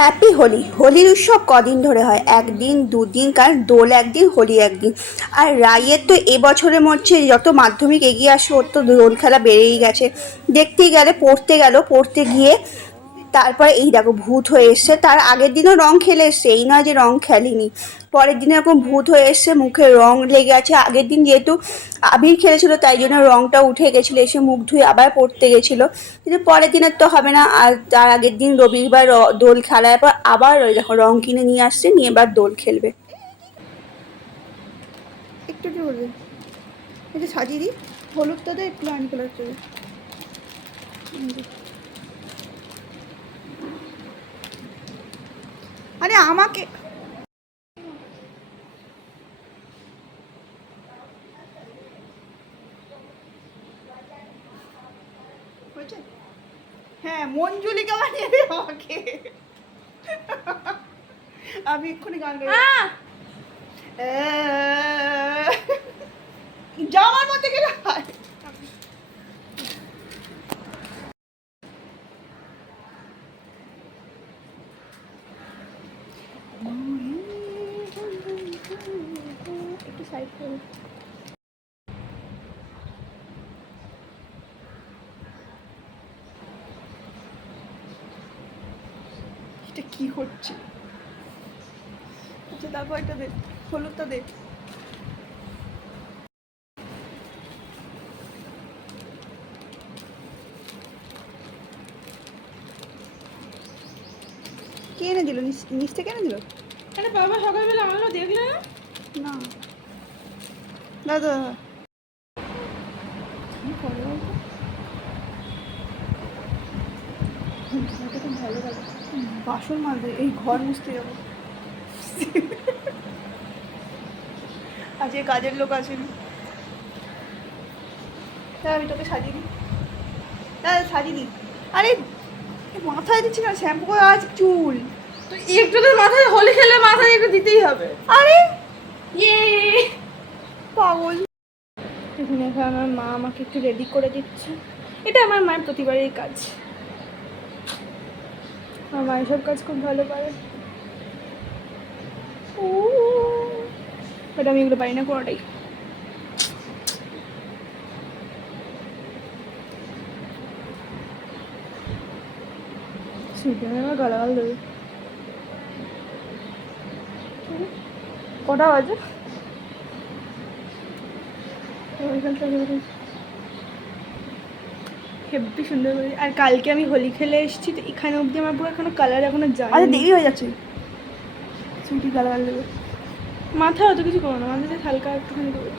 Happy Holi হোলির উৎসব কদিন ধরে হয়? একদিন, দুদিন, কারণ দোল একদিন, হোলি একদিন। আর রায়ের তো এবছরের মধ্যে যত মাধ্যমিক এগিয়ে আসে, ওর তো দোল খেলা বেড়েই গেছে। দেখতেই গেলে, পড়তে গেল পড়তে গিয়ে তারপরে এই দেখো, ভূত হয়ে এসছে। তার আগের দিনও রং খেলে এসছে, এই নয় যে রং খেলেনি। পরের দিন এরকম ভূত হয়ে এসছে, মুখে রং লেগে আছে। আগের দিন যেহেতু আবির খেলেছিল, তাই জন্য রংটা উঠে গেছিল, এসে মুখ ধুয়ে আবার পড়তে গেছিল। কিন্তু পরের দিনের তো হবে না, আর তার আগের দিন রবিবার দোল খেলার পর আবার দেখো রং কিনে নিয়ে আসছে, নিয়ে এবার দোল খেলবে। একটু একটু সাজিয়ে দিই, হলুদটা দে একটু লাইন কালার আরে আমাকে হ্যাঁ মঞ্জুলিকে বানিয়ে দে আমাকে। আমি এক্ষুনি গান গাই জামার মধ্যে গেলে হয়। একটু সাইড করে এটা কি হচ্ছে? আচ্ছা তারপর একটা দে হলুদটা দে। কে এনে দিল? নিচটা কে এনে দিল? আরে বাবা সকালবেলা আমারও দেখলে না? না। দাদা কি করে ভালো লাগে। বাসন মাজতে এই ঘর মুছতে যাব। আজকে কাজের লোক আসেনি। তাই আমি তোকে সাজিয়ে দিই। দাদা সাজিয়ে দিই। আরে মাথায় দিচ্ছি না শ্যাম্পু করে আজ চুল। তো একটু তো মাথায় হোলি খেলে মাথায় একটু দিতেই হবে। আরে! ইয়ে! পাগল। দেখুন এখন আমার মা আমাকে একটু রেডি করে দিচ্ছে। এটা আমার মায়ের প্রতিবারের কাজ। আমার মা এসব কাজ খুব ভালো পারে ও বাট আমি এগুলো পারি না কোনোটাই। আমার গালাগাল দেবে কটা বাজে? ওইখানটা হেব্বি সুন্দর করে আর কালকে আমি হোলি খেলে এসেছি তো এখানে অবধি আমার পুরো এখনও কালার এখনও যায় আচ্ছা দেরি হয়ে যাচ্ছে। সুইটি গালাগাল দেবে মাথা অত কিছু করো না মাথাতে হালকা একটুখানি করো।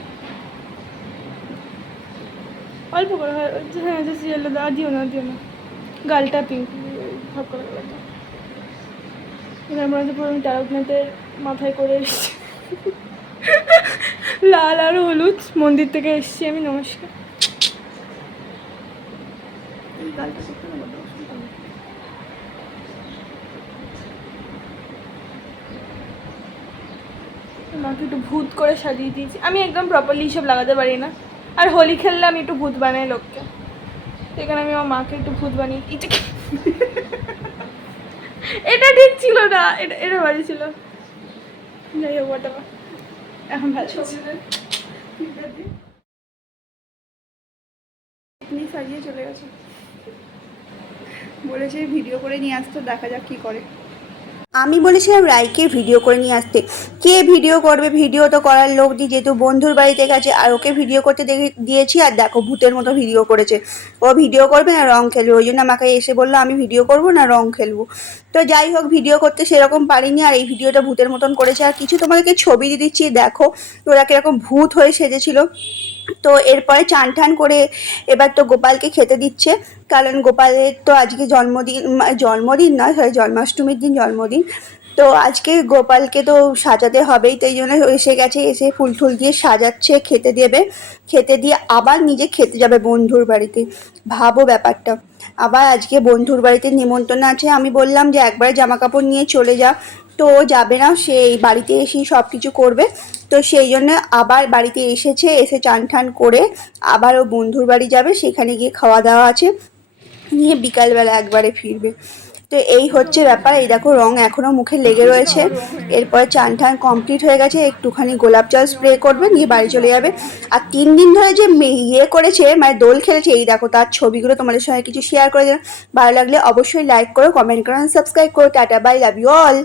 অল্প করে হয় যে হ্যাঁ ইয়েলো দা দিও না দিও না। গালটা পিঙ্ক ভাব করে গালটা এখানে মনে হচ্ছে পুরো আমি তারকনাথের মাথায় করে এসেছি। লাল আর হলুদ মন্দির থেকে এসেছি আমি নমস্কার। মাকে একটু ভূত করে সাজিয়ে দিয়েছি। আমি একদম প্রপারলি সব লাগাতে পারি না। আর হোলি খেললে আমি একটু ভূত বানাই লোককে। সেখানে আমি আমার মাকে একটু ভূত বানিয়ে এটা ঠিক ছিল না। এটা এটা বাজে ছিল। যাই হোক। এখন ভালো। সাজিয়ে চলে গেছে। বলেছে ভিডিও করে নিয়ে আসতে, দেখা যাক কি করে। আমি বলেছিলাম রাইকে ভিডিও করে নিয়ে আসতে। কে ভিডিও করবে? ভিডিও তো করার লোক দি যেহেতু বন্ধুর বাড়িতে গেছে, আর ওকে ভিডিও করতে দিয়েছি, আর দেখো ভূতের মতো ভিডিও করেছে। ও ভিডিও করবে না, রং খেলবে, ওই জন্য আমাকে এসে বলল, আমি ভিডিও করব না, রং খেলব? তো যাই হোক ভিডিও করতে সেরকম পারিনি, আর এই ভিডিওটা ভূতের মতন করেছে। আর কিছু তোমাদেরকে ছবি দিয়ে দিচ্ছি, দেখো ওরা কীরকম ভূত হয়ে সেজেছিল। তো এরপরে চান টান করে এবার তো গোপালকে খেতে দিচ্ছে। কারণ গোপালের তো আজকে জন্মদিন জন্মদিন নয় সরি জন্মাষ্টমীর দিন, জন্মদিন। তো আজকে গোপালকে তো সাজাতে হবেই তাই জন্য এসে গেছে, এসে ফুল টুল দিয়ে সাজাচ্ছে, খেতে দেবে। খেতে দিয়ে আবার নিজে খেতে যাবে বন্ধুর বাড়িতে। ভাবো ব্যাপারটা। আবার আজকে বন্ধুর বাড়িতে নিমন্ত্রণ আছে, আমি বললাম যে একবারে জামা কাপড় নিয়ে চলে যা। তো যাবে না, সে এই বাড়িতে এসেই সব কিছু করবে। তো সেই জন্য আবার বাড়িতে এসেছে, এসে চান টান করে আবার ও বন্ধুর বাড়ি যাবে, সেখানে গিয়ে খাওয়া দাওয়া আছে। নিয়ে বিকালবেলা একবারে ফিরবে। তো এই হচ্ছে ব্যাপার, এই দেখো রং এখনও মুখে লেগে রয়েছে। এরপরে চান টান কমপ্লিট হয়ে গেছে, একটুখানি গোলাপ জল স্প্রে করবে, নিয়ে বাড়ি চলে যাবে। আর তিন দিন ধরে যে ইয়ে করেছে মানে দোল খেলেছে, এই দেখো তার ছবিগুলো তোমাদের সঙ্গে কিছু শেয়ার করে দিলাম। ভালো লাগলে অবশ্যই লাইক করো কমেন্ট করো সাবস্ক্রাইব করো। Tata bye love you all